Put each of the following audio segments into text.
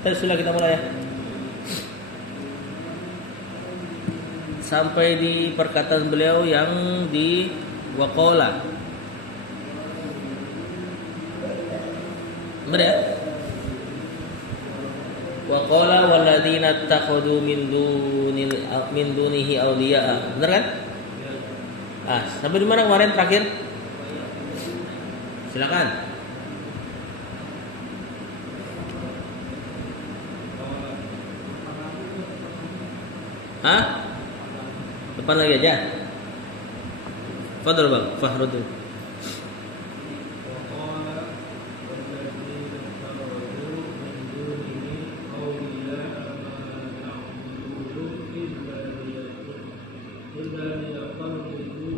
Sudah kita mulai ya. Sampai di perkataan beliau yang di waqala. Benar ya? Waqala walladzina ittakhadhu min dunihi awliya. Benar kan? Ah, sampai di mana kemarin terakhir? Silakan. Hah? Depan lagi aja. Fadhil Bang, Fahrudin.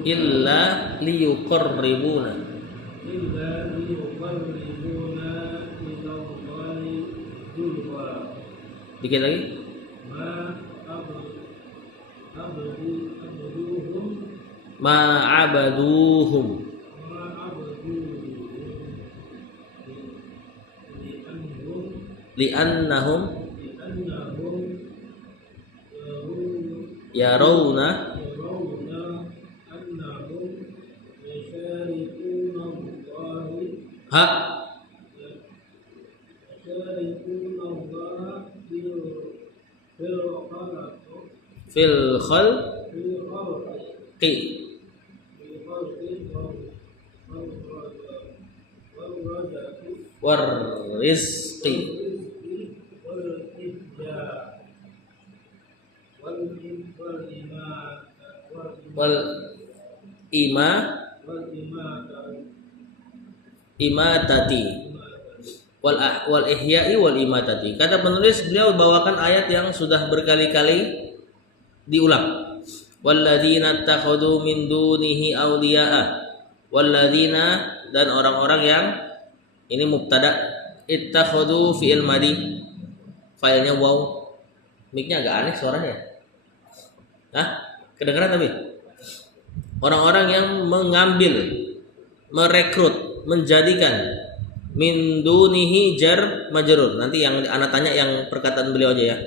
Illa liyuqarribuna ilallahi zulfa. Dikit lagi. Ma'abaduhum li'annahum yarawna ha fil khalqi war rizqi wal imatati wal ihya'i wal imatati. Kata penulis, beliau bawakan ayat yang sudah berkali-kali diulang. Walladzina ittakhadhu min dunihi awliya'a. Walladzina, dan orang-orang yang, ini mubtada, ittakhadhu fi'il madi, filenya waw. Mic-nya agak aneh suaranya. Hah? Kedengeran tapi? Orang-orang yang mengambil, merekrut, menjadikan min dunihi jar majrur. Nanti yang anak tanya yang perkataan beliau aja ya.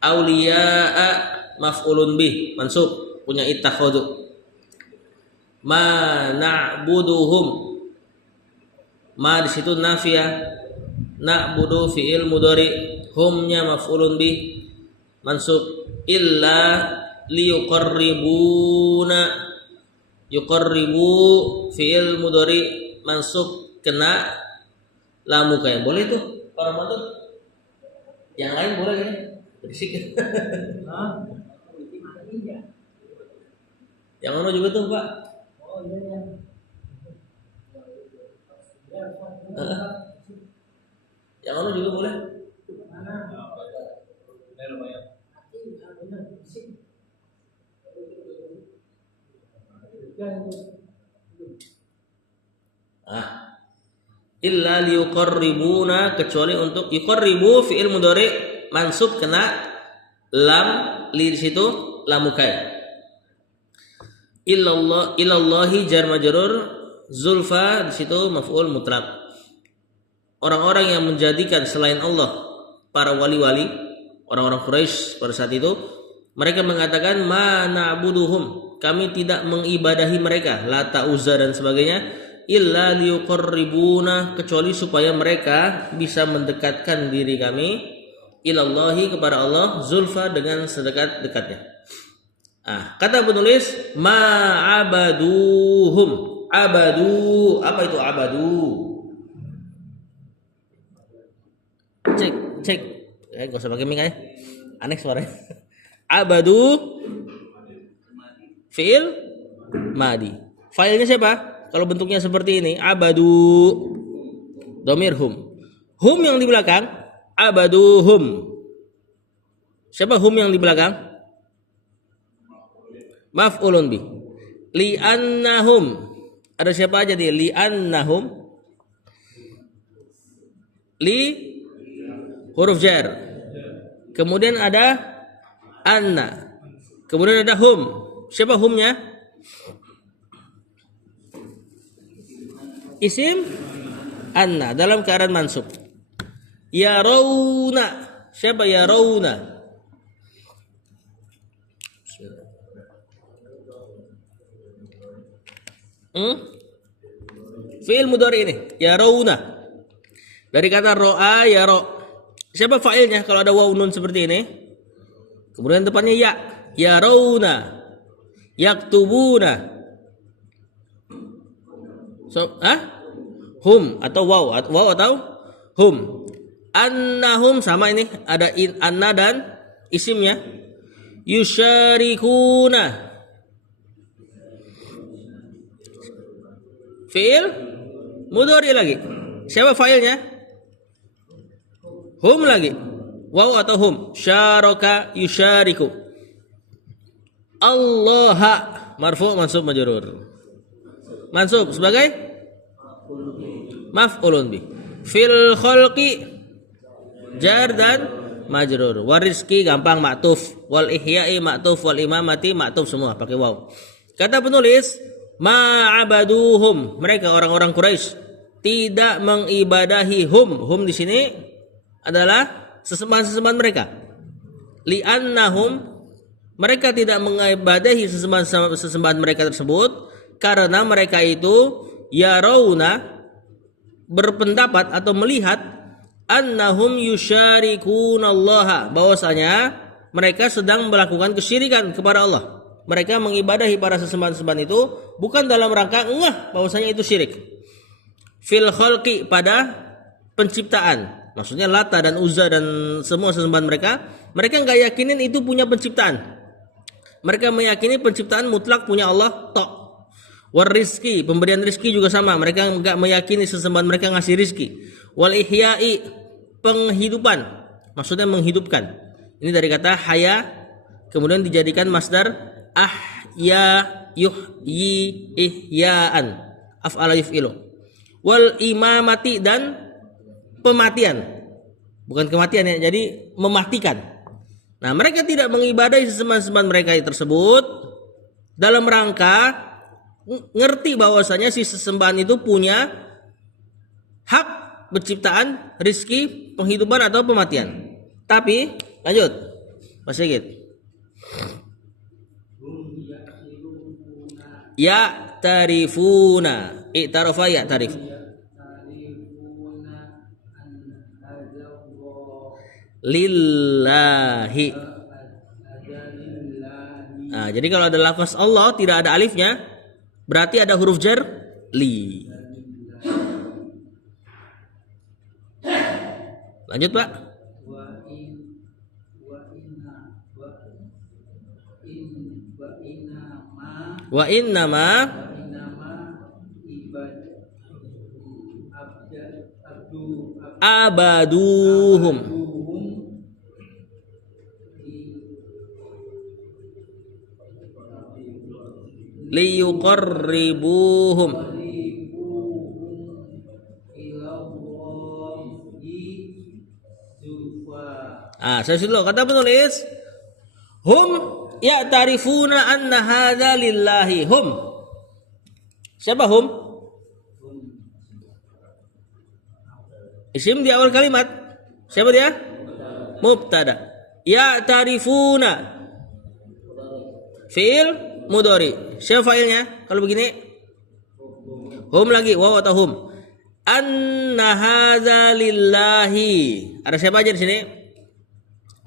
Auliya'a maf'ulun bih, mansub, punya ittakhadhu. Ma na'buduhum, ma di situ nafiyah, na'budu fi'il mudhari, humnya maf'ulun bih, mansub, illa liyuqarribuna, yuqarribu fi'il mudhari mansub kena lamu kayak. Boleh tuh para mantun? Yang lain boleh kan? Berisik. Yang mana juga tuh, Pak? Oh iya. Yang mana juga boleh? Illa liyuqarribuna, kecuali untuk yuqarribu fi'il mudhari mansub kena lam li di situ lamukai. Ilallahi jar majrur, zulfa di situ maf'ul mutlaq. Orang-orang yang menjadikan selain Allah para wali-wali, orang-orang Quraisy pada saat itu, mereka mengatakan ma na'buduhum, kami tidak mengibadahi mereka, Lata, Uzza dan sebagainya, illa liyuqarribuna, kecuali supaya mereka bisa mendekatkan diri kami ilallahi, kepada Allah, zulfa, dengan sedekat-dekatnya. Kata penulis ma'abaduhum. Abadu, apa itu abadu? Cek. Gak usah pakai mic ya. Aneh suaranya. Abadu fi'il madi. Filenya siapa? Kalau bentuknya seperti ini, abadu dhamir hum. Hum yang di belakang, abaduhum. Siapa hum yang di belakang? Maf'ulun bih. Li'annahum. Ada siapa aja dia? Li'annahum. Li huruf jar. Kemudian ada anna. Kemudian ada hum. Siapa humnya? Isim anna dalam keadaan mansub. Yarawna. Siapa yarawna? Fi'il mudhari ini yarawna. Dari kata ro'a yara. Siapa fa'ilnya kalau ada waw nun seperti ini? Kemudian depannya ya. Yarawna. Yaktubuna. Hum atau waw atau hum. Annahum sama ini ada anna dan isimnya. Yusyarikuna. Fi'il mudhari lagi. Siapa fa'ilnya? Hum lagi. Waw atau hum. Syaraka yusyariku. Allaha marfu' mansub majrur. Mansub sebagai maf'ulun bi. Fil khalqi jar dan majrur. Warizki gampang ma'tuf, wal ihya'i ma'tuf, wal imamati ma'tuf semua pakai waw. Kata penulis ma'abaduhum, mereka orang-orang Quraisy tidak mengibadahi hum di sini adalah sesembahan-sesembahan mereka. Li'annahum, mereka tidak mengibadahi sesembahan mereka tersebut karena mereka itu yarawna, berpendapat atau melihat annahum yusyarikunallaha, bahwasanya mereka sedang melakukan kesyirikan kepada Allah. Mereka mengibadahi para sesembahan-sesembahan itu bukan dalam rangka ngeh bahwasanya itu syirik. Fil khalqi, pada penciptaan. Maksudnya Lata dan Uzza dan semua sesembahan mereka enggak yakinin itu punya penciptaan. Mereka meyakini penciptaan mutlak punya Allah tok. War rizki, pemberian rizki juga sama. Mereka enggak meyakini sesembahan mereka ngasih rizki. Wal ihya'i, penghidupan, maksudnya menghidupkan. Ini dari kata haya, kemudian dijadikan masdar ahya yuhyi ihya'an, af'ala yuf'ilu. Wal imamati, dan pematian, bukan kematian ya, jadi mematikan. Nah, mereka tidak mengibadahi sesembahan-sesembahan mereka tersebut dalam rangka ngerti bahwasanya si sesembahan itu punya hak penciptaan, rizki, penghidupan atau pematian. Tapi lanjut, Pak Sigit. Ya tarifuna, i'tarafa ya tarif. Lillahi. Nah, jadi kalau ada lafaz Allah tidak ada alifnya, berarti ada huruf jar li. Lanjut Pak. Wa innama abaduhum liyuqarribuhum. Saya dulu kata penulis hum ya tarifuna anna hadza lillahi. Hum, siapa hum? Isim di awal kalimat. Siapa dia? Mubtada. Ya tarifuna, fi'il mudhari. Siapa fa'ilnya? Kalau begini hum lagi, waw atau hum. Anna hadza lillahi. Ada siapa aja di sini?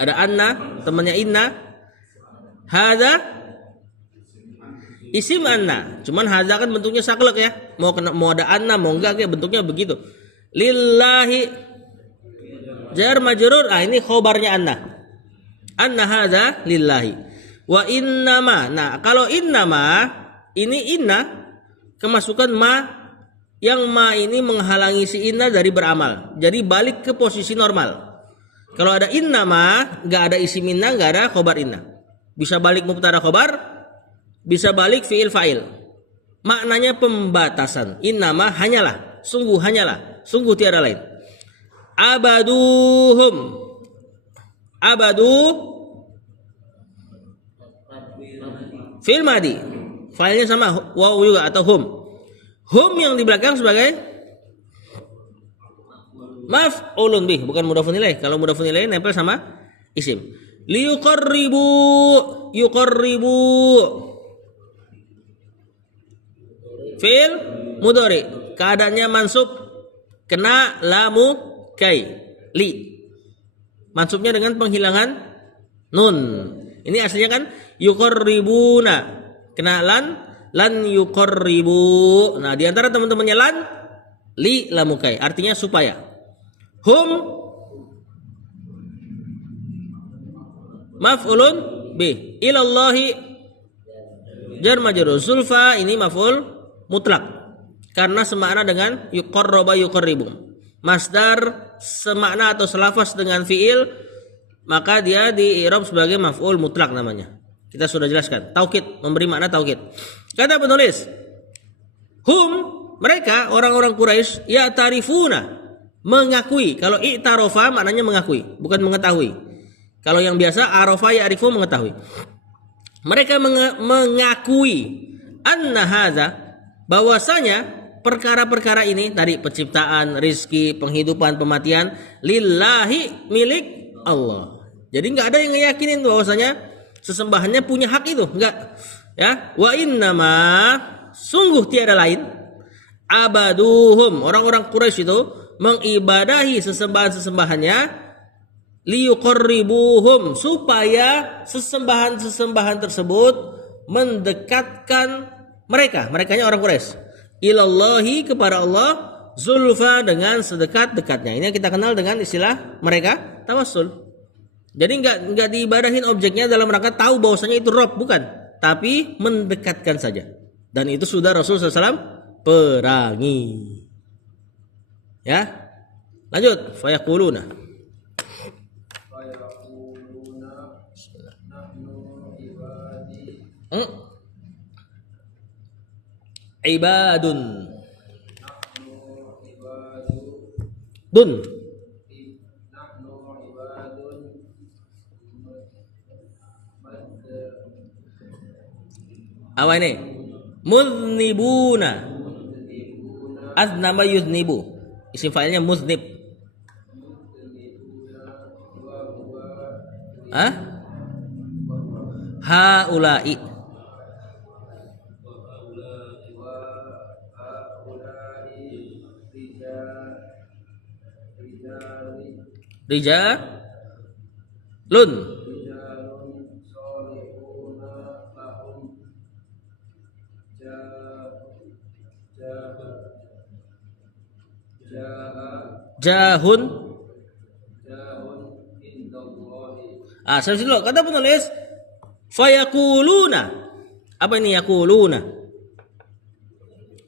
Ada anna, temannya inna. Hadza isim anna. Cuman hadza kan bentuknya saklek ya. Mau ada anna, mau enggak kayak bentuknya begitu. Lillahi jar majrur. Ini khobarnya anna. Anna hadza lillahi. Wa innama. Nah, kalau innama, ini inna kemasukan ma, yang ma ini menghalangi si inna dari beramal. Jadi balik ke posisi normal. Kalau ada innama, enggak ada isim inna, enggak ada khobar inna. Bisa balik mubtada khobar, bisa balik fi'il fa'il. Maknanya pembatasan. Innama hanyalah, sungguh hanyalah, sungguh tiada lain. Abaduhum. Abadu fi'il madi. Fa'ilnya sama waw juga atau hum. Hum yang di belakang sebagai maf'ulun bih, bukan mudhafun ilaih. Kalau mudhafun ilaih nempel sama isim. Liyuqarribu, yuqarribu. Fi'il mudhari, keadaannya mansub kena lamu kai li. Mansubnya dengan penghilangan nun. Ini aslinya kan yuqarribuna, kena lan yuqarribu. Nah, di antara teman-temannya lan li lamu kai, artinya supaya. Hum maf'ulun bi, ilallahi jar majrur. Zulfa ini maf'ul mutlak karena semakna dengan yuqarraba yuqarribu. Masdar semakna atau selafaz dengan fiil, maka dia di i'rab sebagai maf'ul mutlak namanya. Kita sudah jelaskan. Taukid, memberi makna taukid. Kata penulis, hum, mereka orang-orang Quraisy, ya tarifuna, mengakui. Kalau i'tarofa maknanya mengakui, bukan mengetahui. Kalau yang biasa arafa ya'rifu, mengetahui. Mereka mengakui anna hadza, bahwasanya perkara-perkara ini tadi, penciptaan, rizki, penghidupan, pematian, lillahi, milik Allah. Jadi nggak ada yang ngeyakinin bahwasanya sesembahannya punya hak itu, enggak. Ya, wa innama, sungguh tiada lain, abaduhum, orang-orang Quraisy itu mengibadahi sesembahan-sesembahannya, liyuqarribuhum, supaya sesembahan-sesembahan tersebut mendekatkan merekanya orang Quraisy, ilallahi, kepada Allah, zulfa, dengan sedekat-dekatnya. Ini yang kita kenal dengan istilah mereka tawassul. Jadi enggak diibadahin objeknya dalam rangka tahu bahwasanya itu Rabb, bukan, tapi mendekatkan saja. Dan itu sudah Rasul SAW perangi. Ya, lanjut. Fayaquluna, ibadun, dun, apa ini? Muznibuna, aznaba yuznibu, isim fa'ilnya muznib. Haula'i, rijalun, jahun. Sampai dulu. Kata penulis, fayaquluna, apa ini yaquluna?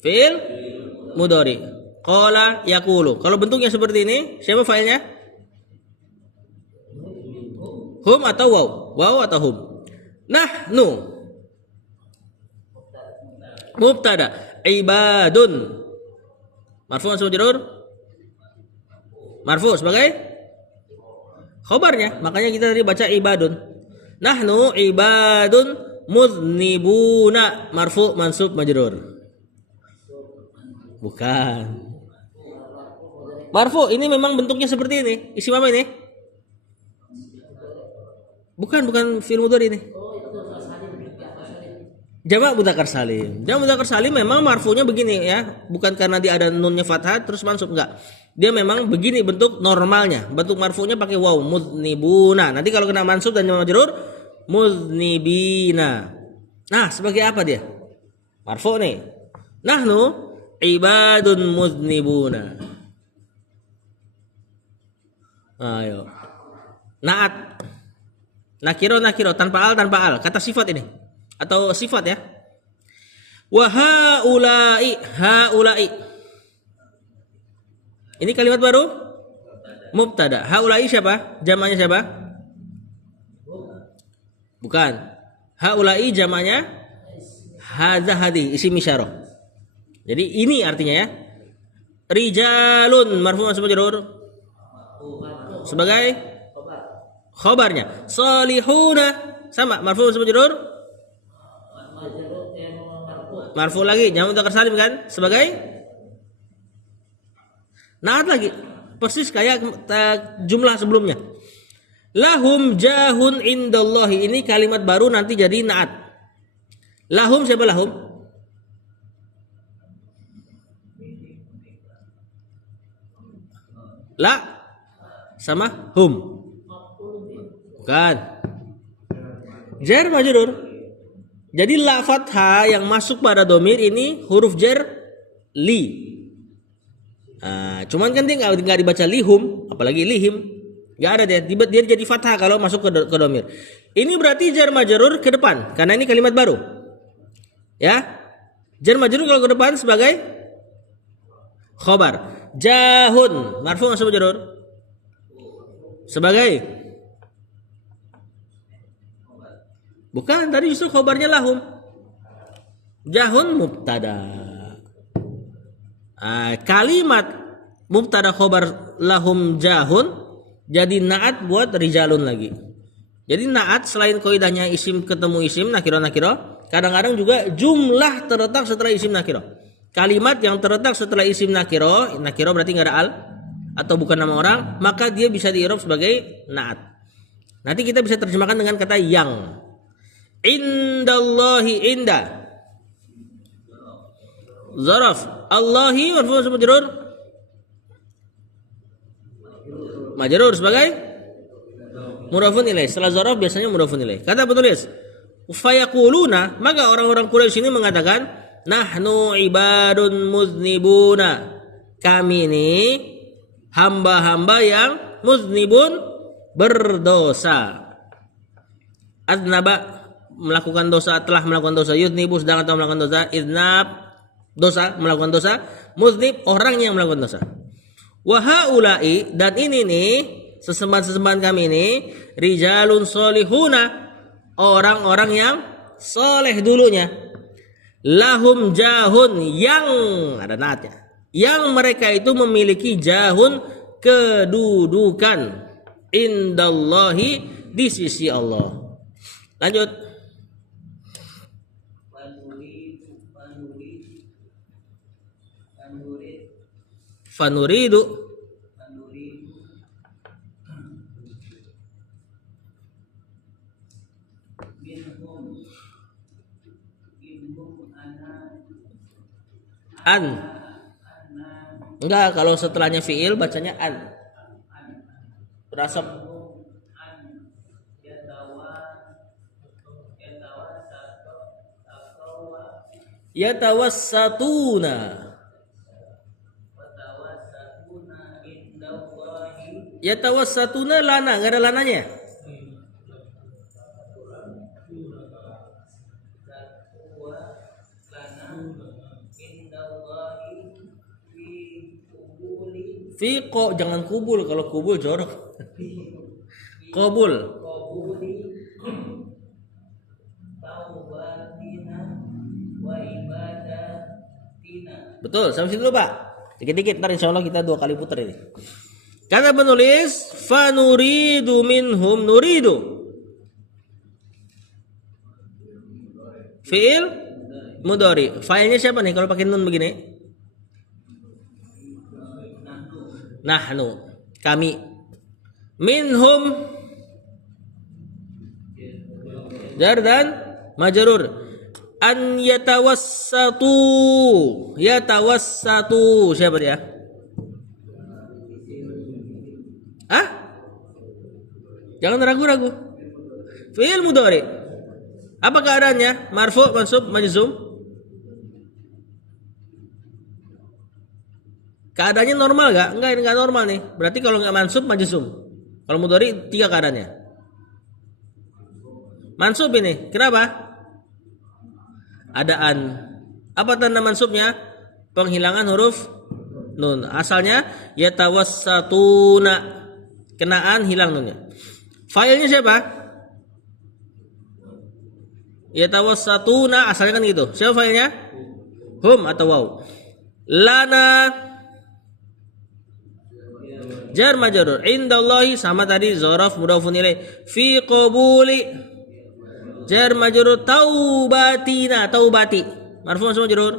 Fi'il mudhari. Qala yaqulu. Kalau bentuknya seperti ini, siapa fa'ilnya? Hum atau waw? Waw atau hum? Nahnu, mubtada. Ibadun, marfu mansub majrur, marfu sebagai khobarnya. Makanya kita tadi baca ibadun. Nahnu ibadun muznibuna, marfu mansub majrur. Bukan. Marfu ini memang bentuknya seperti ini. Isim apa ini? Bukan fi'il mudhari ini. Jamak mudzakkar salim. Jamak mudzakkar salim memang marfunya begini ya, bukan karena dia ada nunnya fathah terus mansub, enggak. Dia memang begini bentuk normalnya. Bentuk marfunya pakai waw, muznibuna. Nanti kalau kena mansub dan jamak majrur, muznibina. Nah, sebagai apa dia? Marfu nih. Nahnu ibadun muznibuna. Ayo. Naat. Nakiro tanpa al, kata sifat ini atau sifat ya. Wa haula'i. Ini kalimat baru mubtada. Haula'i siapa? Jamaknya siapa? Bukan. Haula'i jamaknya hadza hadi, isim isyarah. Jadi ini artinya ya. Rijalun marfu mansub majrur sebagai khobarnya. Salihuna sama marfu mansub majrur, marfu lagi jamak mudzakkar salim kan sebagai naat lagi. persis kayak jumlah sebelumnya. Lahum jahun indallahi, ini kalimat baru nanti jadi naat. Lahum, siapa lahum? La sama hum. Bukan. Jar majrur. Jadi la fathah yang masuk pada domir ini huruf jar li. Cuman kan dia nggak dibaca lihum, apalagi lihim, nggak ada dia jadi fathah kalau masuk ke domir. Ini berarti jar majrur ke depan, karena ini kalimat baru. Ya, jar majrur kalau ke depan sebagai khobar. Jahun marfu masuk majrur sebagai, bukan, tadi justru khobarnya lahum. Jahun mubtada. Kalimat mubtada khobar lahum jahun jadi naat buat rijalun lagi. Jadi naat selain kaidahnya isim ketemu isim nakiro, kadang-kadang juga jumlah terletak setelah isim nakiro. Kalimat yang terletak setelah isim nakiro berarti nggak ada al atau bukan nama orang, maka dia bisa di-i'rab sebagai naat. Nanti kita bisa terjemahkan dengan kata yang. Indallahi, inda zaraf, Allahi marfu majrur majrur sebagai mudhafun ilaih. Setelah zaraf biasanya mudhafun ilaih. Kata penulis, fayaquluna, maka orang-orang Quraisy ini mengatakan, nahnu ibadun muznibuna, kami ini hamba-hamba yang muznibun, berdosa. Adnaba, melakukan dosa, telah melakukan dosa. Yudnibu, sedang atau melakukan dosa. Idnab, dosa, melakukan dosa. Muznib, orang yang melakukan dosa. Wahaulai, dan ini nih sesembahan kami ini, rijalun solihuna, orang-orang yang soleh dulunya. Lahum jahun, yang ada naatnya, yang mereka itu memiliki jahun, kedudukan, indallahi, di sisi Allah. Lanjut. Fanuridu, an. Enggak, kalau setelahnya fiil bacanya an. Berasap. Yatawassatuna. Yatawassatuna lana, enggak ada lananya. Fiqo, jangan kubul, kalau kubul jorok. Qabul. Betul, sampai situ dulu Pak. Dikit-dikit, ntar insya Allah kita 2 kali putar ini. Kata penulis, fanuridu minhum, nuridu. Fi'il mudhari. Fa'ilnya siapa nih kalau pakai nun begini? Nahnu, kami. Minhum, jar dan majrur. An yatawassatu, yatawassatu, siapa dia? Jangan ragu-ragu. Fi'il mudhari. Apa keadaannya? Marfu, mansub, majzum? Keadaannya normal gak? Enggak normal nih. Berarti kalau enggak mansub, majzum. Kalau mudhari 3 keadaannya. Mansub ini, kenapa? Ada an. Apa tanda mansubnya? Penghilangan huruf nun. Asalnya yatawassatuna. Kenaan hilang nunnya. Failnya siapa? Yatawassatuna, asalnya kan gitu. Siapa failnya? Hum atau waw. Lana, jar majrur. Indallahi, sama tadi zaraf mudhafun ilaih. Fi qabuli, jar majrur. Taubatina, taubati, marfu sama majrur.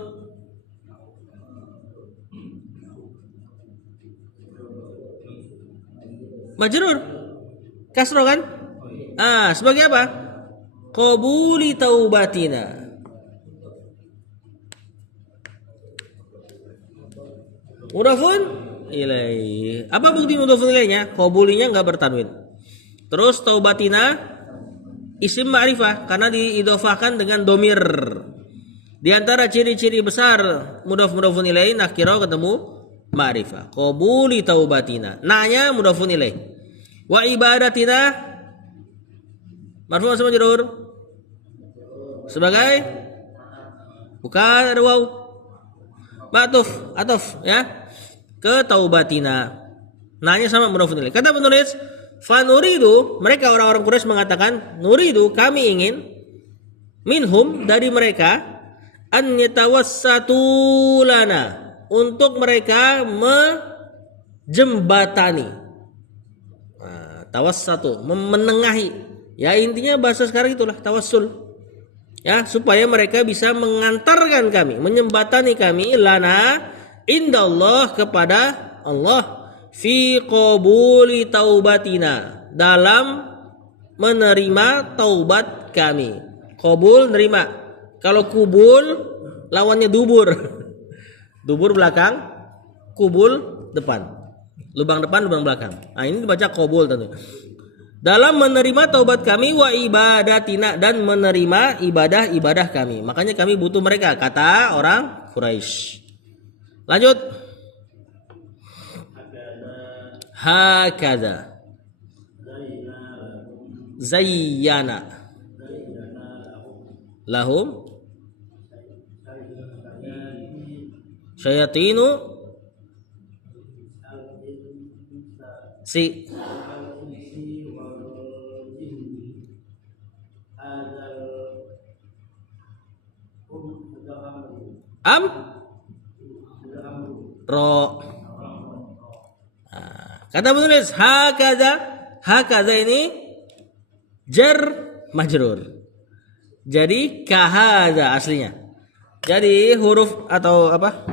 Majrur. Kasro kan? Sebagai apa? Qabuli taubatina. Mudhafun ilaih. Apa bukti mudhafun ilaihnya? Qabulinya enggak bertanwin. Terus taubatina isim ma'rifah karena diidhofahkan dengan domir. Di antara ciri-ciri besar mudhafun ilaih nakira ketemu ma'rifah. Qabuli taubatina. Nanya mudhafun ilaih. Wa ibadatina marfu' sama majrur. Sebagai bukan ada waw. Ma'tuf, ataf ya. Ke taubatina. Nanya sama mudhafun ilaih. Kata penulis, fa nuridu, mereka orang-orang Quraisy mengatakan, nuridu kami ingin minhum dari mereka an yatawassatu lana, untuk mereka menjembatani. Tawassatu, menengahi. Ya intinya bahasa sekarang itulah tawassul. Ya, supaya mereka bisa mengantarkan kami, menyembatani kami lana indallah kepada Allah fi qabuli taubatina, dalam menerima taubat kami. Qabul nerima. Kalau kubul lawannya dubur. Dubur belakang, kubul depan. Lubang depan, lubang belakang. Nah, ini dibaca qabul tentu. Dalam menerima taubat kami wa ibadatina, dan menerima ibadah-ibadah kami. Makanya kami butuh mereka, kata orang Quraisy. Lanjut. Hakadha. Zayyana lahum syayatinu si am ro. Kata penulis hakaza ini jar majrur. Jadi kahada aslinya. Jadi huruf atau apa?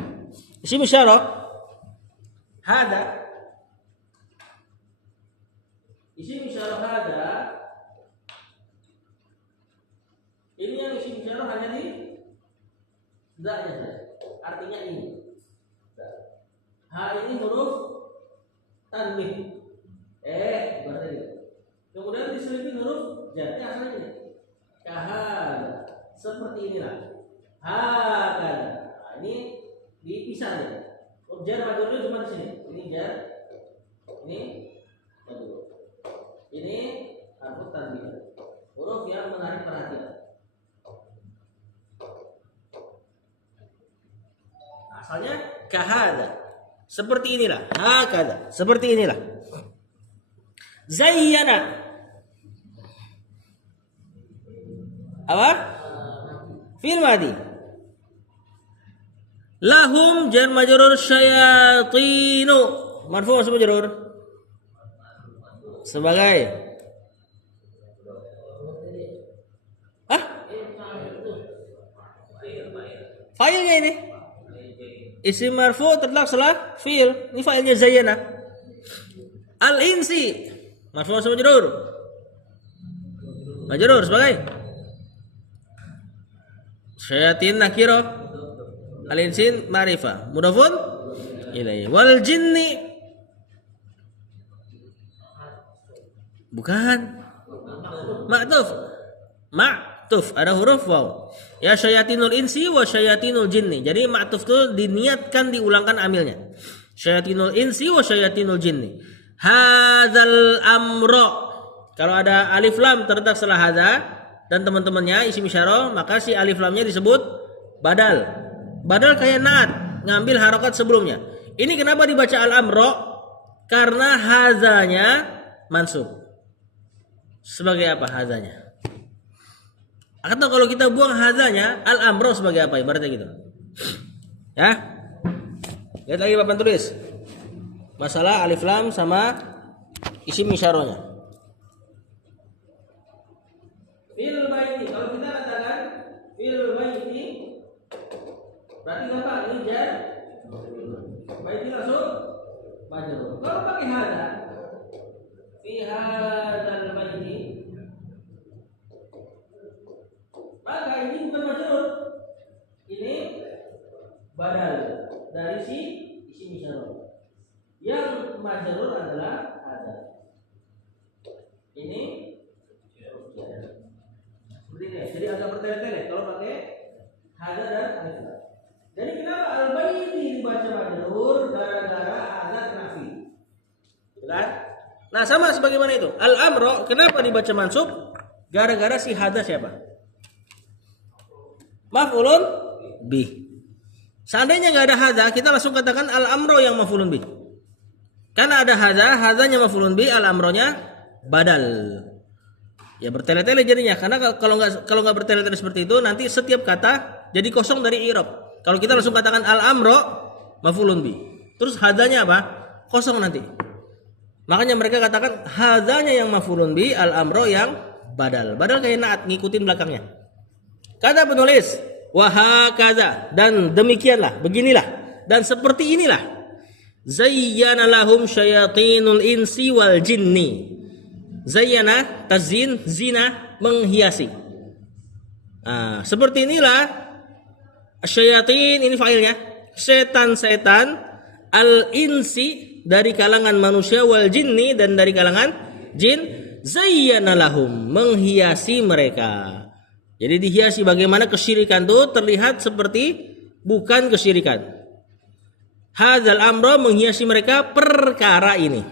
Isim isyarah hada. Isim isyarah hada. Ini yang isim isyarah hanya di za-nya saja. Artinya ini. Ha ini huruf tanwin. Berarti itu. Kemudian diselipi huruf jar. Ini asalnya ini. Kahada. Seperti inilah. Hakada. Nah, ini dipisah ya. Jar majrurnya cuma di sini. Ini jar. Ini majrur. Ini harfu tanwin. Huruf yang menarik perhatian. Asalnya kahada. Seperti inilah. Hakada. Seperti inilah. Zayyana. Apa? Fi'il madhi. Lahum jar majrur syayatinu. Marfu' atau majrur? Sebagai fa'ilnya ini. Isim marfu' terletak setelah fi'il. Ini fa'ilnya zayyana. Al-insi. Marfu' atau majrur? Majrur sebagai syayatin nakira, al-insin ma'rifah, mudhafun ilaihi. Wal jinni bukan ma'tuf ada huruf waw. Ya syayatinul insi wa syayatinul jinni. Jadi ma'tuf itu diniatkan diulangkan amilnya. Syayatinul insi wa syayatinul jinni. Hadzal amro. Kalau ada alif lam terletak setelah hadza dan teman-temannya isim isyarah, maka si alif lamnya disebut badal. Badal kayak naat, ngambil harokat sebelumnya. Ini kenapa dibaca al-amro? Karena hazanya mansub. Sebagai apa hazanya? Atau kalau kita buang hazanya, al-amro sebagai apa? Ibaratnya gitu. Ya. Lihat lagi papan tulis. Masalah alif lam sama isim isyarahnya. Fil baiti, kalau kita katakan fil baiti berarti apa? Ini jar. Baiti langsung majrur. Kalau pakai hada Nah, sama sebagaimana itu. Al-amro kenapa dibaca mansub? Gara-gara si hadza siapa? Maf'ulun bih. Seandainya nggak ada hadza, kita langsung katakan al-amro yang maf'ulun bih. Karena ada hadza, hadzanya maf'ulun bih, al-amronya badal. Ya bertele-tele jadinya. Karena kalau nggak bertele-tele seperti itu, nanti setiap kata jadi kosong dari i'rab. Kalau kita langsung katakan al-amro maf'ulun bih. Terus hadzanya apa? Kosong nanti. Makanya mereka katakan hadzanya yang maf'ulun bi, al-amro yang badal. Badal kayak naat ngikutin belakangnya. Kata penulis, wa hakaza, dan demikianlah, beginilah dan seperti inilah. Zayyana lahum syayatinul insi wal jinni. Zayyana tazin, zina, menghiasi. Nah, seperti inilah syayatin, ini failnya. Setan-setan al-insi dari kalangan manusia wal jinni, dan dari kalangan jin, zayyana lahum, menghiasi mereka. Jadi dihiasi bagaimana kesyirikan itu terlihat seperti bukan kesyirikan. Hadzal amro, menghiasi mereka perkara ini.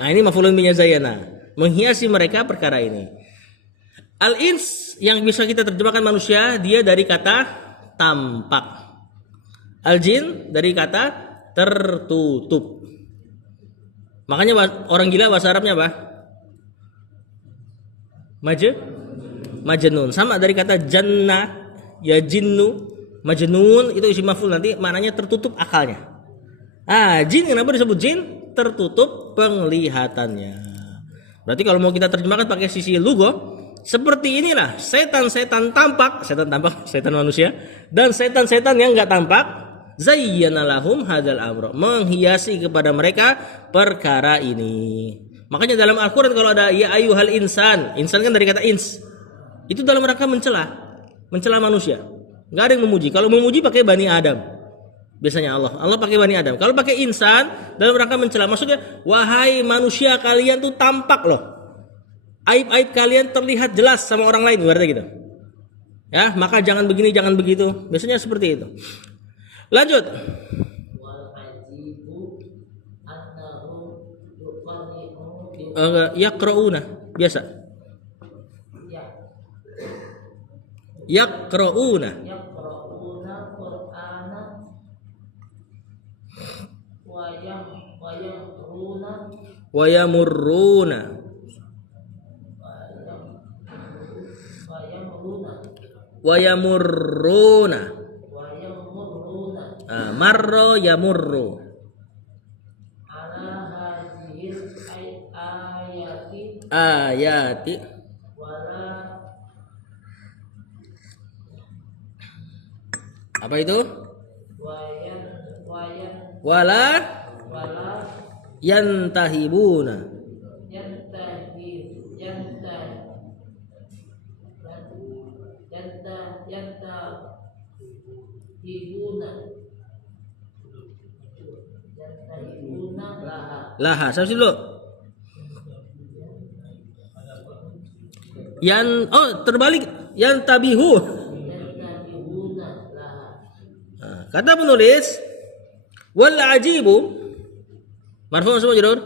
Nah, ini maf'ulun bihi zayyana, menghiasi mereka perkara ini. Al-ins yang bisa kita terjemahkan manusia, dia dari kata tampak. Al-jin dari kata tertutup. Makanya orang gila bahasa Arabnya apa? Majnun. Sama dari kata janna, ya jinnu, majnun itu isim maf'ul, nanti maknanya tertutup akalnya. Jin kenapa disebut jin? Tertutup penglihatannya. Berarti kalau mau kita terjemahkan pakai sisi lugo, seperti inilah setan-setan tampak, setan manusia, dan setan-setan yang enggak tampak. Zayyana lahum hadzal amro, menghiasi kepada mereka perkara ini. Makanya dalam Al-Qur'an kalau ada ya ayyuhal insan kan dari kata ins. Itu dalam rangka mencela manusia. Enggak ada yang memuji. Kalau memuji pakai Bani Adam. Biasanya Allah pakai Bani Adam. Kalau pakai insan dalam rangka mencela, maksudnya wahai manusia, kalian tuh tampak loh. Aib-aib kalian terlihat jelas sama orang lain, berarti gitu. Ya, maka jangan begini, jangan begitu. Biasanya seperti itu. Lanjut. Yaqra'una biasa. Yaqra'una Qur'ana wa yamurruna marro yamurru. Ayati apa itu? Wala yantahibuna. Laha, sampai dulu. Terbalik, yang tabihu. Kata penulis, wal ajibu marfu sama majrur.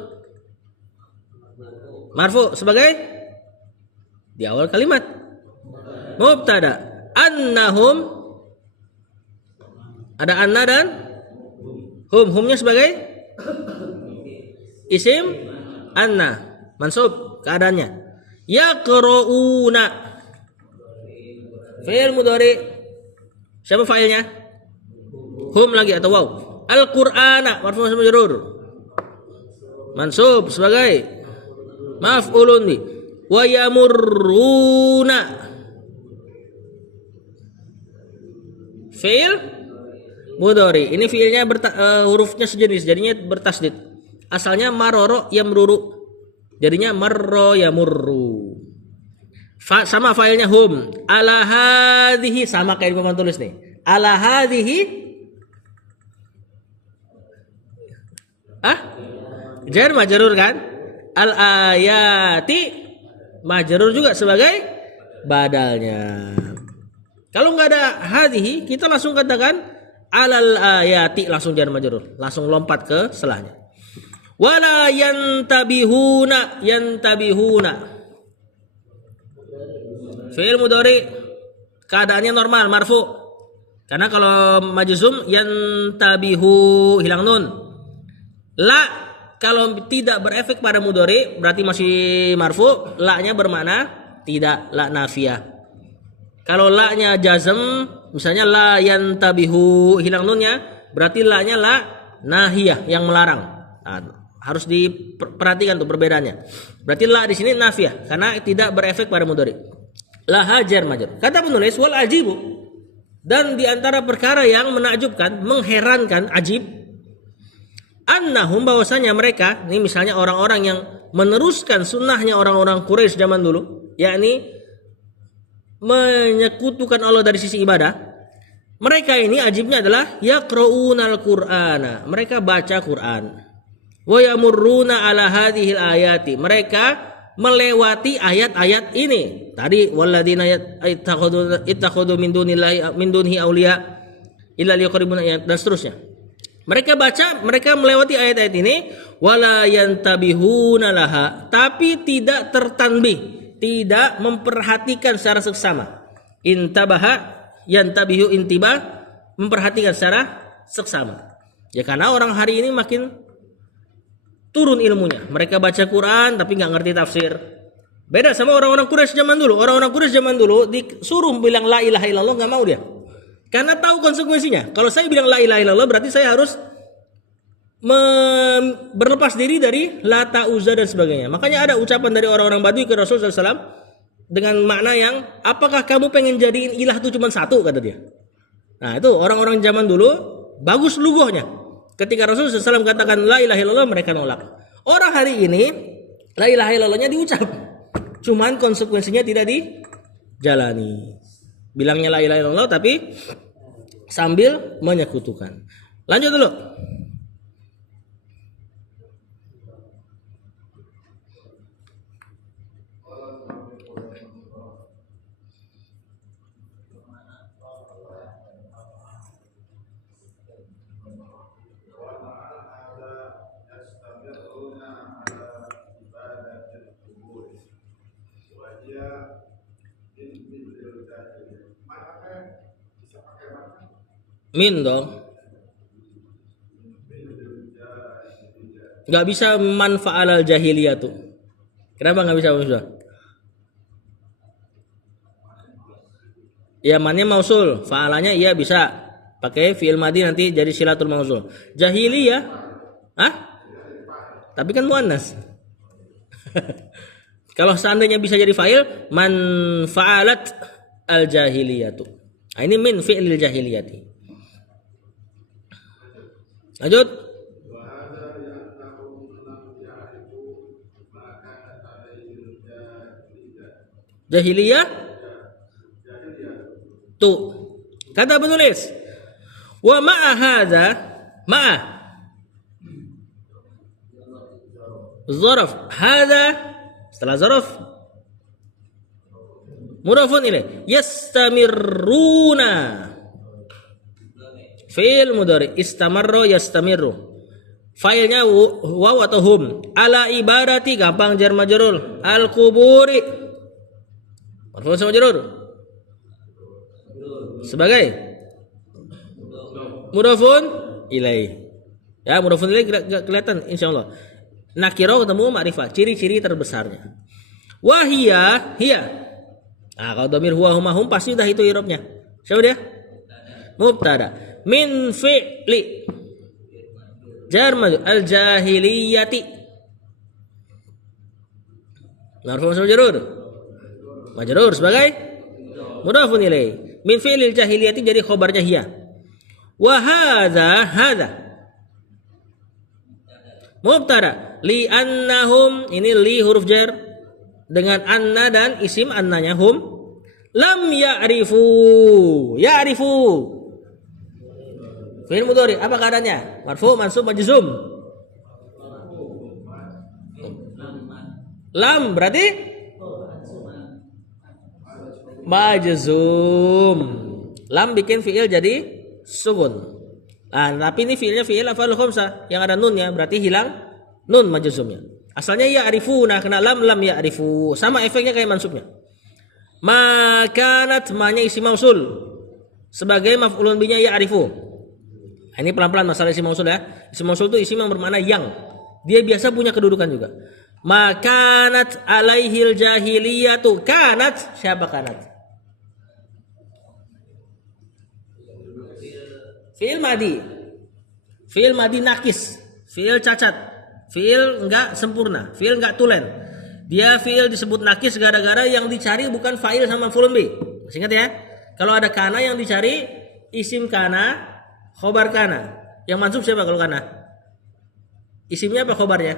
Marfu sebagai di awal kalimat. Mubtada. Annahum, ada anna dan humnya sebagai isim anna, mansub keadaannya. Yaqra'una fi'il mudhari, siapa fa'ilnya? Hum lagi atau waw. Al-Qur'ana marfu sama majrur, mansub sebagai maf'ulun bi. Wa yamurruna fi'il mudhari. Ini fi'ilnya hurufnya sejenis, jadinya bertasdid. Asalnya maroro yamruru, jadinya marro yamurru. Sama failnya hum. Ala hadhihi, sama kayak papan tulis nih. Ala hadhihi jar majrur kan? Al ayati majrur juga sebagai badalnya. Kalau nggak ada hadhihi, kita langsung katakan alal ayati, langsung jar majrur, langsung lompat ke setelahnya. Wala yantabihuna, yantabihuna. Fi'il mudhari keadaannya normal, marfu. Karena kalau majzum yantabihu hilang nun. La kalau tidak berefek pada mudhari berarti masih marfu, la-nya bermakna tidak, la nafiyah. Kalau la-nya jazm, misalnya la yantabihu hilang nunnya, berarti la-nya la nahiyah yang melarang. Nah, harus diperhatikan tuh perbedaannya. Berarti la di sini nafiyah karena tidak berefek pada mudhari. La hajar majrur. Kata penulis wal ajibu, dan di antara perkara yang menakjubkan, mengherankan, ajib, annahum bahwasanya mereka, ini misalnya orang-orang yang meneruskan sunnahnya orang-orang Quraisy zaman dulu, yakni menyekutukan Allah dari sisi ibadah. Mereka ini ajibnya adalah yaqra'unal Qur'ana, mereka baca Quran. Wa yamurruna ala hadhil ayati, mereka melewati ayat-ayat ini. Tadi walladzina ittakhadhu min dunihi auliya illa liqribuna, dan seterusnya. Mereka baca, mereka melewati ayat-ayat ini, wala yantabihuna laha, tapi tidak tertanbih, tidak memperhatikan secara seksama. Intabaha yantabihu intibah, memperhatikan secara seksama. Ya karena orang hari ini makin turun ilmunya. Mereka baca Quran tapi nggak ngerti tafsir. Beda sama orang-orang Quraisy zaman dulu. Orang-orang Quraisy zaman dulu disuruh bilang la ilaha illallah nggak mau dia. Karena tahu konsekuensinya. Kalau saya bilang la ilaha illallah berarti saya harus berlepas diri dari Lata, Uzza dan sebagainya. Makanya ada ucapan dari orang-orang Badui ke Rasulullah SAW dengan makna yang, apakah kamu pengen jadiin ilah itu cuma satu, kata dia. Nah itu orang-orang zaman dulu bagus lugohnya. Ketika Rasulullah SAW katakan la ilaha illallah, mereka nolak. Orang hari ini la ilaha illallahnya diucap, cuman konsekuensinya tidak dijalani. Bilangnya la ilaha illallah tapi sambil menyekutukan. Lanjut dulu. Min dong. Nggak bisa manfa'al jahiliyah tuh. Kenapa nggak bisa? Ya mannya mausul, fa'alanya iya bisa. Pakai fi'il madhi nanti jadi silatul mausul. Jahiliyah, ah? Tapi kan muannas. Kalau seandainya bisa jadi fa'il, man fa'alat al jahiliyatu. Nah, ini min fi'lil jahiliyati. Lanjut. Jahiliyah tuh kata penulis wa ma'a hadza, ma'a zaraf hadza, setelah zaraf mudhafun ilaih, yastamirruna fi'il mudhari, istamarra yastamirru, failnya waw atau hum, ala ibadati gampang jar majrur, al quburi marfu sama majrur sebagai mudhafun ilaih. Ya mudhafun ilaih kelihatan insyaallah. Nakirah ketemu makrifat, ciri-ciri terbesarnya. Wahia hiya. Nah kalau dhamir huwa huma hum pasti udah itu i'rabnya. Siapa dia? Mubtada. Min fi'li jar majrur al jahiliyati, marfu majrur, majrur sebagai mudhafun ilaih. Min fi'lil jahiliyati jadi khobarnya hiya. Wa hadza mubtada li annahum, ini li huruf jar dengan anna dan isim annanya hum, lam ya'rifu fi'il mudhari apa keadaannya? Marfu, mansub, majzum. Lam berarti majzum. Lam bikin fi'il jadi sukun. Nah, tapi ini fi'ilnya fi'il af'al khamsah yang ada nunnya, berarti hilang nun majzumnya. Asalnya ya'rifuna, kena lam ya'rifu. Sama efeknya kayak mansubnya. Ma kanat ma-nya isim mausul sebagai maf'ulun bihi ya'rifu. Ini pelan-pelan masalah isim mausul ya. Isim mausul itu isim yang bermakna yang. Dia biasa punya kedudukan juga. Ma kanat alaihil jahiliyatu. Kanat, siapa kanat? Fi'il madi. Fi'il madi nakis. Fi'il cacat. Fi'il enggak sempurna. Fi'il enggak tulen. Dia fi'il disebut nakis gara-gara yang dicari bukan fa'il sama maf'ulun bih. Masih ingat ya? Kalau ada kana yang dicari isim kana, khobar kana. Yang mansub siapa kalau kana? Isimnya apa khobarnya?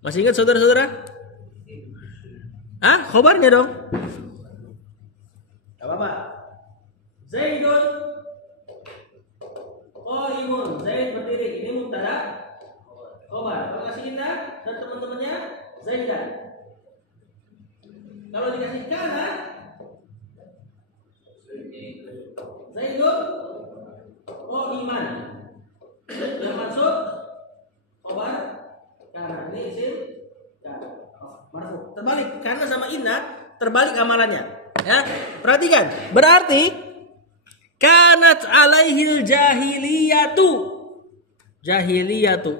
Masih ingat saudara-saudara? Hah? Khobarnya dong. Gak apa-apa. Zaidun qaimun. Zaid berdiri. Ini mubtada. Khobar. Kalau kasih indah dan teman-temannya Zaidan. Kalau dikasih kana Zaidun qaiman. Yang maksud khobar kana. Ini isim kana. Marfu. Terbalik karena sama inna terbalik amalannya. Ya, perhatikan. Berarti kanat alaihil jahiliyatu. Jahiliyatu.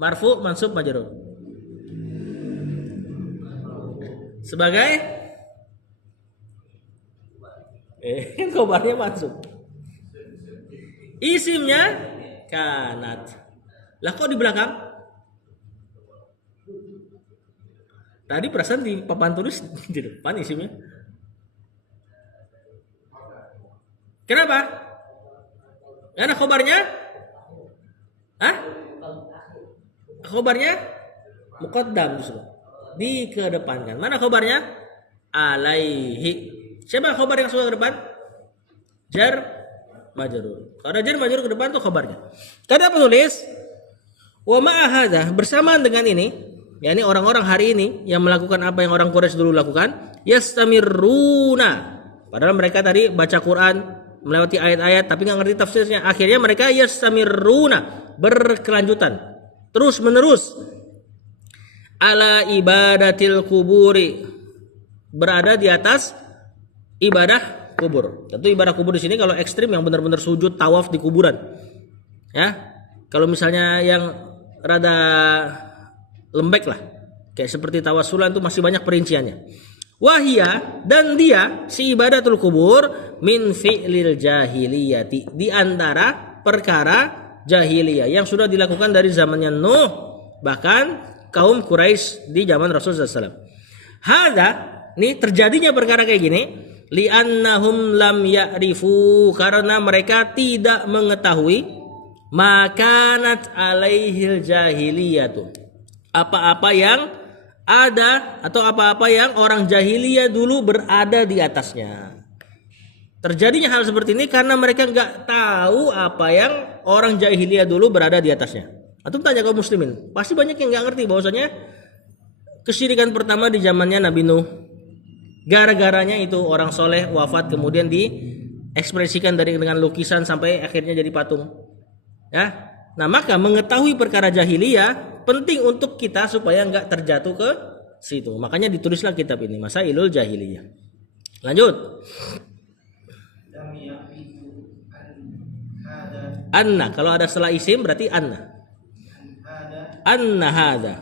Marfu mansub majrur. Sebagai kan khobarnya mansub. Isimnya kanat. Lah kok di belakang? Tadi perasaan di papan tulis di depan isimnya. Kenapa? Karena khobarnya? Hah? Khobarnya muqaddam justru. Dikedepankan. Mana khobarnya? Alaihi. Siapa khobar yang suka ke depan? Jar majrur. Kalau ada jar majrur ke depan tuh khobarnya. Kata penulis, wa ma'a hadza, bersamaan dengan ini, yakni orang-orang hari ini yang melakukan apa yang orang Quraisy dulu lakukan, yastamirruna. Padahal mereka tadi baca Quran, melewati ayat-ayat tapi nggak ngerti tafsirnya. Akhirnya mereka yastamirruna, berkelanjutan, terus menerus ala ibadatil kuburi, berada di atas ibadah kubur. Tentu ibadah kubur di sini kalau ekstrim yang benar-benar sujud tawaf di kuburan. Ya. Kalau misalnya yang rada lembek lah, kayak seperti tawasulan itu masih banyak perinciannya. Wahia, dan dia si ibadatul kubur min fi'lil jahiliyati, di antara perkara jahiliyah yang sudah dilakukan dari zamannya Nuh, bahkan kaum Quraisy di zaman Rasulullah SAW. Hada, nih terjadinya perkara kayak gini, li'annahum lam ya'rifu, karena mereka tidak mengetahui makanat alaihil jahiliyatu, apa-apa yang ada atau apa-apa yang orang jahiliyah dulu berada di atasnya. Terjadinya hal seperti ini karena mereka nggak tahu apa yang orang jahiliyah dulu berada di atasnya. Atau tanya kaum muslimin, pasti banyak yang nggak ngerti bahwasanya kesyirikan pertama di zamannya Nabi Nuh, gara-garanya itu orang soleh wafat kemudian diekspresikan dengan lukisan sampai akhirnya jadi patung. Ya, nah maka mengetahui perkara jahiliyah penting untuk kita supaya nggak terjatuh ke situ. Makanya ditulislah kitab ini, Masailul Jahiliyah. Lanjut. Anna, kalau ada setelah isim berarti anna. Anna hada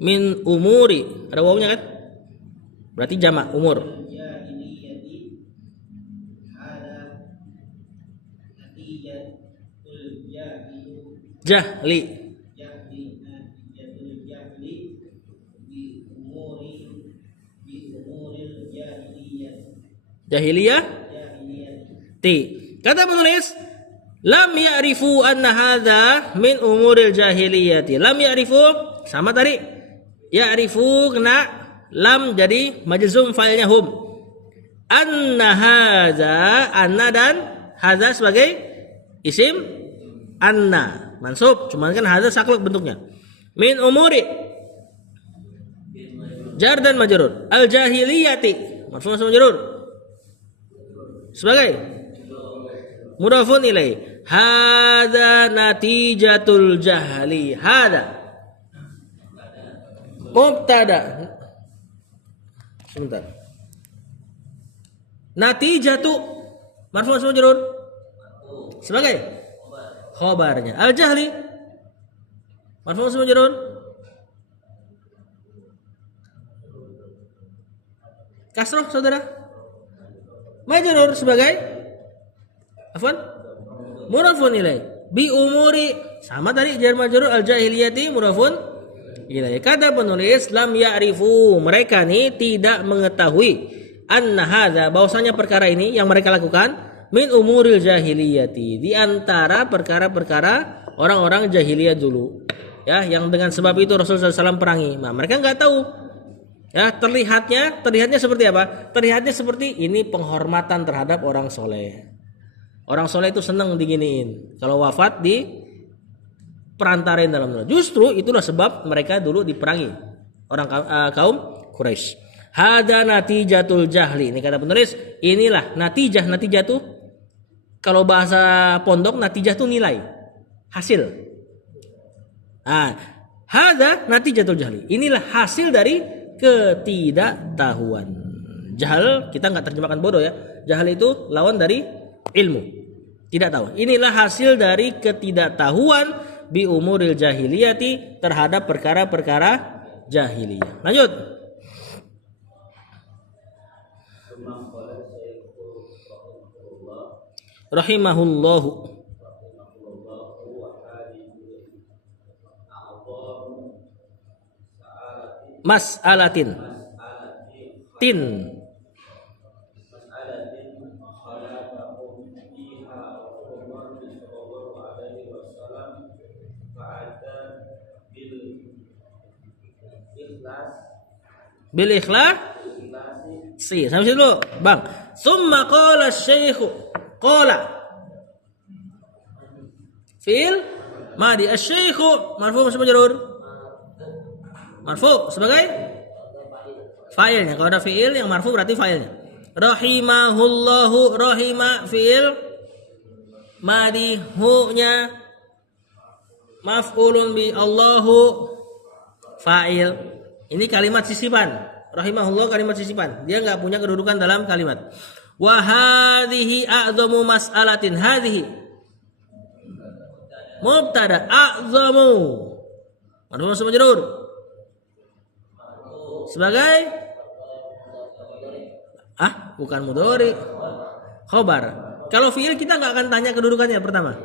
min umuri, ada wawunya kan? Berarti jamak umur. Jahli. Jahiliyah. Ti. Kata penulis, lam ya'rifu anna hadza min umuril jahiliyati. Lam ya'rifu sama tadi. Ya'rifu kena lam jadi majzum fa'ilnya hum. Anna hadza, anna dan hadza sebagai isim anna mansub, cuman kan hadza saklek bentuknya. Min umuri jar dan majrur. Al jahiliyati marfu majrur. sebagai mudhafun ilaih. Hadza natijatul jahli. Hadza mubtada. Sebentar. Natijatu marfu' sama majrur sebagai khabarnya. Al jahli marfu' sama majrur kasroh saudara. Majrur sebagai afwan mudhafun ilaih. Bi umuri sama tadi jar majrur al jahiliyati mudhafun ilaih. Kata penulis lam ya'rifu, mereka nih tidak mengetahui anna hadza, bahwasanya perkara ini yang mereka lakukan min umuril jahiliyati, di antara perkara-perkara orang-orang jahiliyah dulu. Ya, yang dengan sebab itu Rasulullah SAW perangi. Nah, mereka nggak tahu. Ya, terlihatnya seperti apa? Terlihatnya seperti ini penghormatan terhadap orang soleh. Orang soleh itu senang diginiin. Kalau wafat di perantarain dalam dunia. Justru itulah sebab mereka dulu diperangi orang kaum Quraisy. Hada natijatul jahli. Ini kata penulis, inilah natijah tuh kalau bahasa pondok natijah tuh nilai, hasil. Hada natijatul jahli. Inilah hasil dari ketidaktahuan. Jahal kita nggak terjemahkan bodoh ya. Jahal itu lawan dari ilmu. Tidak tahu. Inilah hasil dari ketidaktahuan bi umuril jahiliyati, terhadap perkara-perkara jahiliyah. Lanjut. Rahimahullahu mas'alatin tin bil ikhlas si sampai situ dulu Bang. Summa qala asy-syaikh qala fi'il madi asy-syaikh marfu' sama majrur marfu' sebagai fa'ilnya. Kalau ada fi'il yang marfu' berarti fa'ilnya. Rahimahullahu, rahima fi'il madi, hu-nya maf'ulun bi, Allahu fa'il. Ini kalimat sisipan. Rahimahullah kalimat sisipan. Dia enggak punya kedudukan dalam kalimat. Wa hadhihi a'zamu mas'alatin. Hadhihi mubtada, a'zamu marfu' sama majrur sebagai bukan mudhari, khobar. Kalau fi'il kita enggak akan tanya kedudukannya pertama.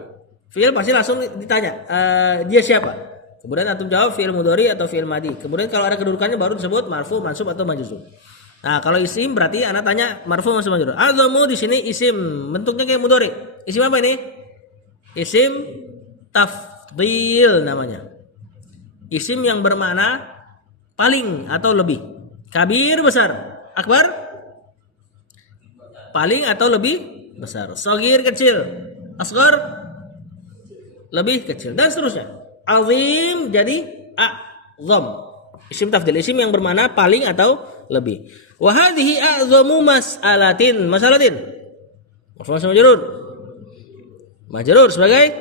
Fi'il pasti langsung ditanya dia siapa. Kemudian antum jawab fi'il mudhari atau fi'il madi. Kemudian kalau ada kedudukannya baru disebut marfu, mansub atau majzum. Nah, kalau isim berarti anak tanya marfu, mansub, majzum. Azamu di sini isim, bentuknya kayak mudhari. Isim apa ini? Isim tafdhil namanya. Isim yang bermakna paling atau lebih. Kabir besar, akbar paling atau lebih besar. Shagir kecil, asghar lebih kecil dan seterusnya. Azim jadi a'zam. Isim tafdil, isim yang bermakna paling atau lebih. Wa hadhihi a'zamu mas'alatin. Mas'alatin marfu' sama majrur. Majrur sebagai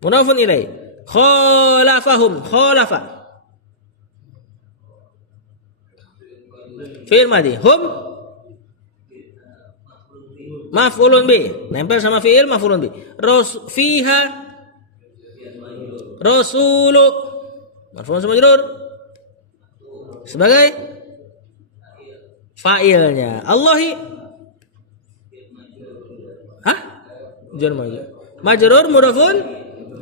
mudhafun ilaih. Khalafahum, khalafa fi'il madi, hum maf'ulun bi, nempel sama fi'il maf'ulun bi. Fiha Rasulu marfu' sama majrur sebagai fa'ilnya. Allahi jar majrur mudhafun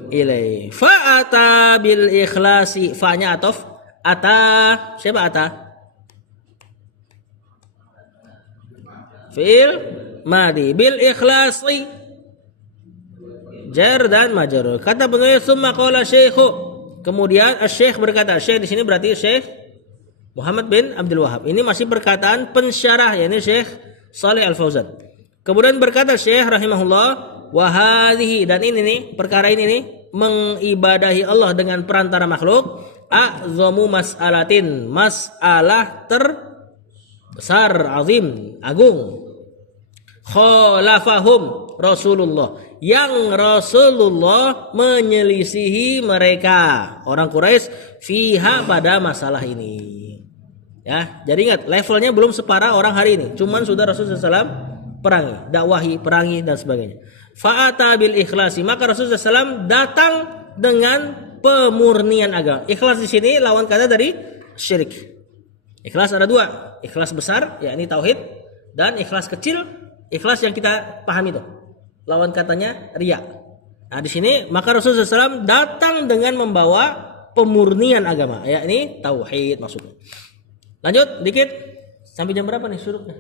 ilai. Fa'ata bil ikhlasi, fa'nya atof ata. Siapa ata? Fi'il madi bil ikhlasi jar dan majrur. Kata penulis summa qala syaikhu, kemudian asy-syekh berkata. Syekh di sini berarti Syekh Muhammad bin Abdul Wahhab. Ini masih perkataan pensyarah, yakni Syekh Shalih Al Fauzan. Kemudian berkata Syekh rahimahullah, wa hadhihi, dan ini nih perkara ini nih mengibadahi Allah dengan perantara makhluk, a'zamu mas'alatin, masalah terbesar, azim, agung. Khalafahum Rasulullah, yang Rasulullah menyelisihi mereka orang Quraisy fiha pada masalah ini. Ya, jadi ingat levelnya belum separah orang hari ini. Cuman sudah Rasulullah SAW perangi, dakwahi, perangi dan sebagainya. Fa'ata bil ikhlasi, maka Rasulullah SAW datang dengan pemurnian agama. Ikhlas di sini lawan kata dari syirik. Ikhlas ada dua, ikhlas besar yakni tauhid, dan ikhlas kecil, ikhlas yang kita pahami itu. Lawan katanya riya. Nah, di sini maka Rasulullah SAW datang dengan membawa pemurnian agama, yakni tauhid maksudnya. Lanjut dikit. Sampai jam berapa nih syuruknya?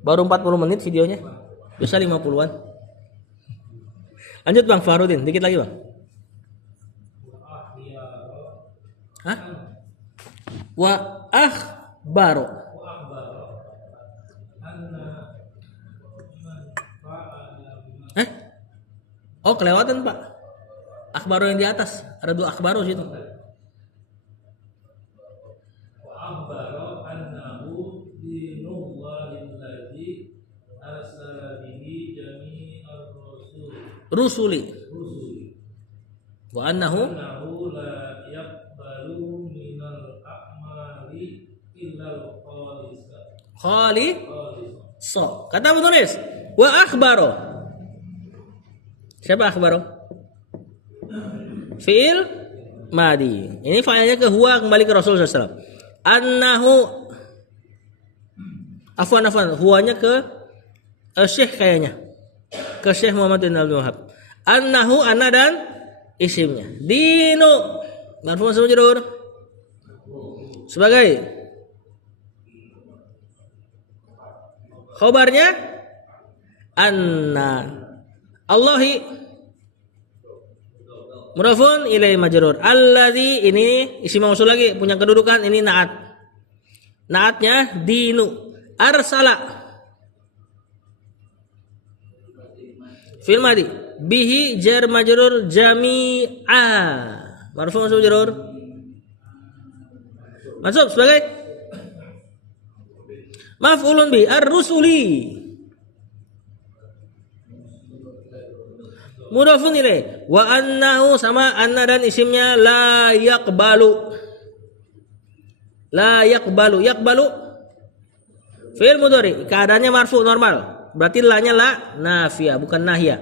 Baru 40 menit videonya. Bisa 50-an. Lanjut Bang Farudin, dikit lagi Bang. Hah? Wa akhbaru. Oh, kelewatan Pak. Akhbaru yang di atas. Ada dua akhbaru situ. Rusuli wa annahu la yaqbalu minal a'mali illal khalisa. Kata penulis wa akhbaro. Siapa akhbaro? Fi'il madi. Ini fa'ilnya ke huwa, kembali ke Rasulullah SAW. Annahu afwan huwanya ke Syekh kayaknya. Ke Syekh Muhammad bin Abdul Wahab. Annahu, anna dan isimnya. Dinu marfu majrur sebagai khabarnya anna. Allahi mudhafun ilaihi majrur. Alladzi, ini isim mausul lagi, punya kedudukan ini naat. Naatnya dinu. Arsala fil madi bihi jar majrur jami'a marfu majrur mansub sebagai maf'ulun bi ar-rusuli mudhafun ilaih wa annahu, sama anna dan isimnya la yaqbalu yaqbalu fi'il mudhari keadaannya marfu normal. Berarti la-nya la nafiyah, bukan nahiyah.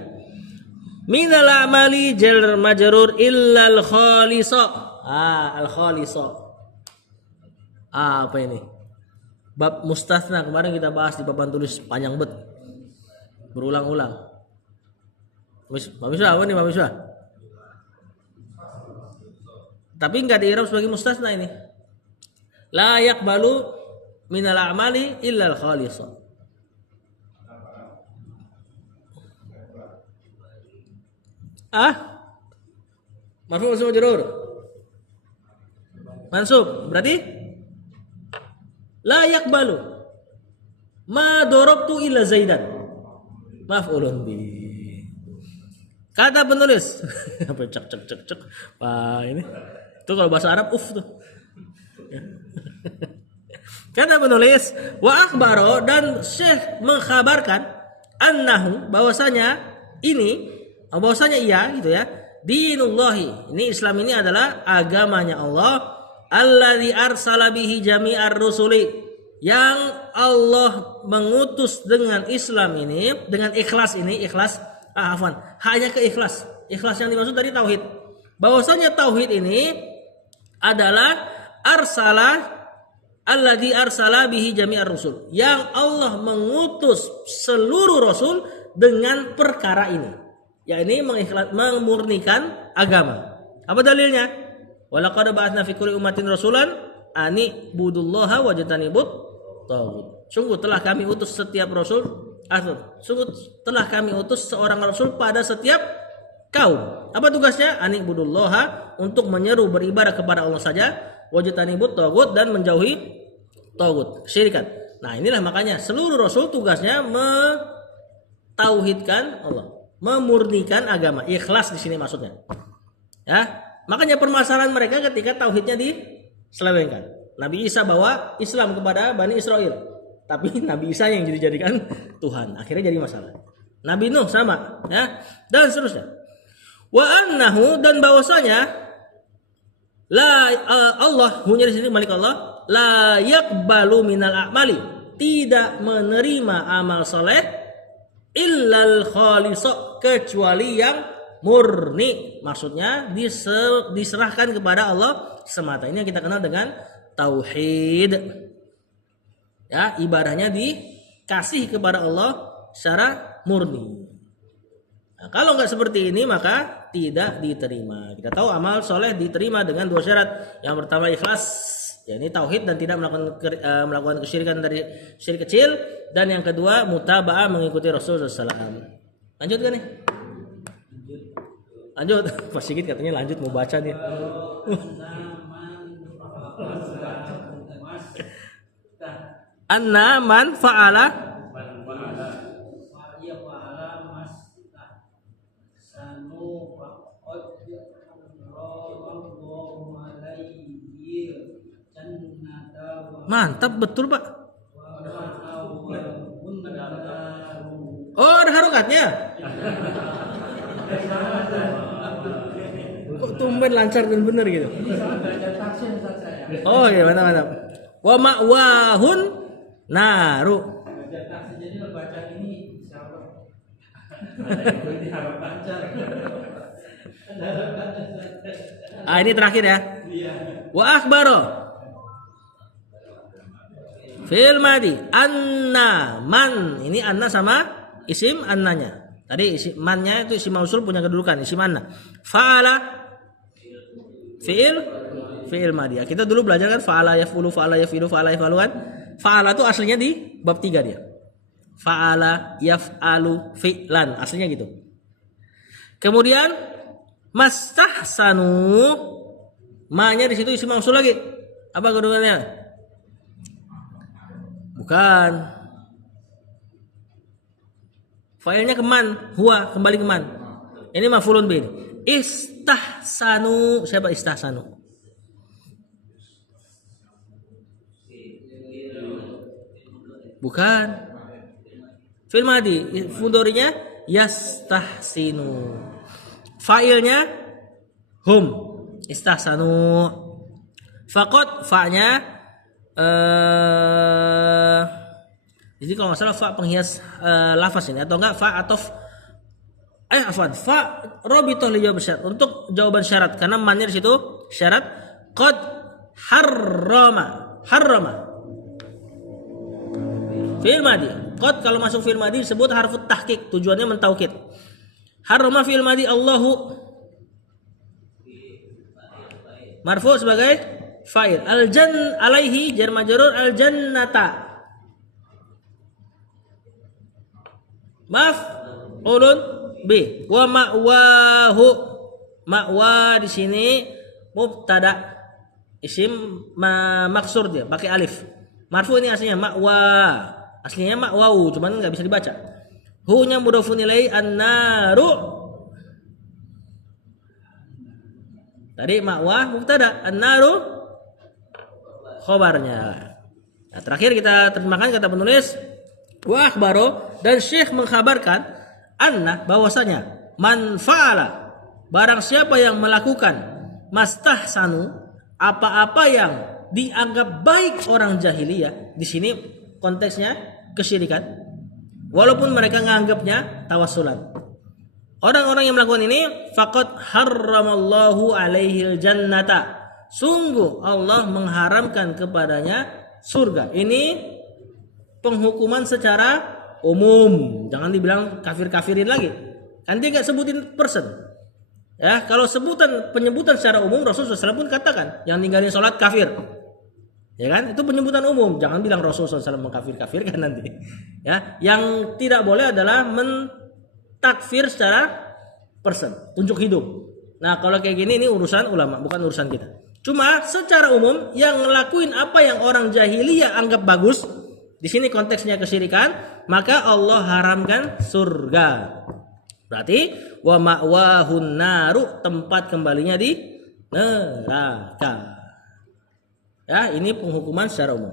Minal amali jar majrur illal khalisa. Al khalisa. Apa ini? Bab mustatsna kemarin kita bahas di papan tulis panjang bet. Berulang-ulang. Pak Misbah apa nih Pak Misbah? Tapi enggak di i'rab sebagai mustatsna ini. La yaqbalu minal amali illal khalisa. Marfu majrur mansub, berarti la yaqbalu ma darabtu illa zaidan maf'ulun bi. Kata penulis apa cek. Wah, ini tuh kalau bahasa Arab tuh. Kata penulis wa akhbaro, dan Syekh mengkhabarkan annahu, bahwasanya ia gitu ya, dinullahi, ini Islam ini adalah agamanya Allah, alladzi arsala bihi jami'ar rusuli, yang Allah mengutus dengan Islam ini, dengan ikhlas ini, hanya ke ikhlas yang dimaksud dari tauhid, bahwasanya tauhid ini adalah alladzi arsala bihi jami'ar rusul, yang Allah mengutus seluruh rasul dengan perkara ini, yakni memurnikan agama. Apa dalilnya? Walaqad ba'atsna fi kulli ummatin rasulan ani budullaha wajtanibut taghut. Sungguh telah kami utus setiap rasul, telah kami utus seorang rasul pada setiap kaum. Apa tugasnya? Ani budullaha, untuk menyeru beribadah kepada Allah saja, wajtanibut taghut, dan menjauhi taghut, syirikan. Nah, inilah makanya seluruh rasul tugasnya mentauhidkan Allah, memurnikan agama, ikhlas di sini maksudnya. Ya, makanya permasalahan mereka ketika tauhidnya diselewengkan. Nabi Isa bawa Islam kepada Bani Israel, tapi Nabi Isa yang dijadikan Tuhan. Akhirnya jadi masalah. Nabi Nuh sama, ya, dan seterusnya. Wa annahu, dan bahwasanya Allah, hunya di sini Malik Allah, la yaqbalu minal a'mali, tidak menerima amal soleh illal khalisah, kecuali yang murni. Maksudnya diserahkan kepada Allah semata. Ini yang kita kenal dengan tauhid. Ya, ibadahnya dikasih kepada Allah secara murni. Nah, kalau nggak seperti ini maka tidak diterima. Kita tahu amal soleh diterima dengan 2 syarat. Yang pertama ikhlas, yakni tauhid dan tidak melakukan kesyirikan dari syirik kecil. Dan yang kedua mutaba'ah, mengikuti Rasulullah SAW. Lanjut kan nih? Lanjut. Pak Sigit katanya lanjut mau baca nih. Anna man fa'ala mantap betul Pak. Oh ada harokatnya. Kok tumben lancar dan benar gitu. Oh iya mantap. Wa ma'wahun naru. Ini terakhir ya. Wa akhbaro fil madi anna man, ini anna sama isim annanya. Tadi isim mannya itu isim mausul punya kedudukan isim anna. Fa'ala fi'il madi. Ya, kita dulu belajar kan fa'ala yaf'ulu, fa'ala yafilu, fa'ala yafalu kan. Fa'ala itu aslinya di bab 3 dia. Fa'ala yaf'alu fi'lan, aslinya gitu. Kemudian mastahsanu, ma-nya di situ isim mausul lagi. Apa kedudukannya? Bukan. Failnya keman, huwa kembali keman. Ini maf'ulun bih. Istahsanu, siapa istahsanu? Bukan. Fi'il madi, fudorinya yastahsinu. Failnya hum, istahsanu. Faqad, fa-nya jadi kalau nggak salah fa penghias lafaz ini, atau enggak fa atau fa rabithah li jawab syarat, untuk jawaban syarat, karena mannya di situ syarat. Qad harrama fi'il madi. Qad kalau masuk fi'il madi disebut harfut tahqiq, tujuannya mentaukid. Harrama fi'il madi Allahu marfu sebagai fa'il. Alaihi jar majrur aljannata maf'ulun bi. Wa ma'wahu, ma'wa di sini mubtada, isim maksur, dia pakai alif. Marfu ini aslinya ma'wa, aslinya ma'wau, cuman nggak bisa dibaca. Hu nya mudhafun ilaihi, an-naru tadi ma'wa mubtada, an-naru khobarnya. Nah, terakhir kita terjemahkan kata penulis wa akhbaro, dan Syekh mengkhabarkan anna, bahwasanya man fa'ala, barang siapa yang melakukan mastahsanu, apa-apa yang dianggap baik orang jahiliyah. Di sini konteksnya kesyirikan, walaupun mereka menganggapnya tawassulan. Orang-orang yang melakukan ini faqad harramallahu alaihil jannata, sungguh Allah mengharamkan kepadanya surga. Ini penghukuman secara umum, jangan dibilang kafir-kafirin lagi. Kan dia nggak sebutin person. Ya, kalau penyebutan secara umum, Rasulullah SAW pun katakan yang ninggalin sholat kafir. Ya kan? Itu penyebutan umum. Jangan bilang Rasulullah SAW mengkafir-kafirkan nanti. Ya, yang tidak boleh adalah mentakfir secara person, tunjuk hidup. Nah, kalau kayak gini ini urusan ulama, bukan urusan kita. Cuma secara umum yang ngelakuin apa yang orang jahiliyah anggap bagus, di sini konteksnya kesyirikan, maka Allah haramkan surga. Berarti wa ma'wahun naru, tempat kembalinya di neraka. Ya, ini penghukuman secara umum.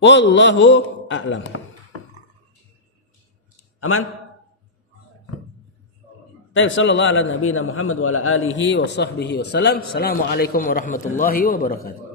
Wallahu a'lam. Aman? Baik, sallallahu ala nabiyina Muhammad wa ala alihi wa sahbihi wasallam. Assalamualaikum warahmatullahi wabarakatuh.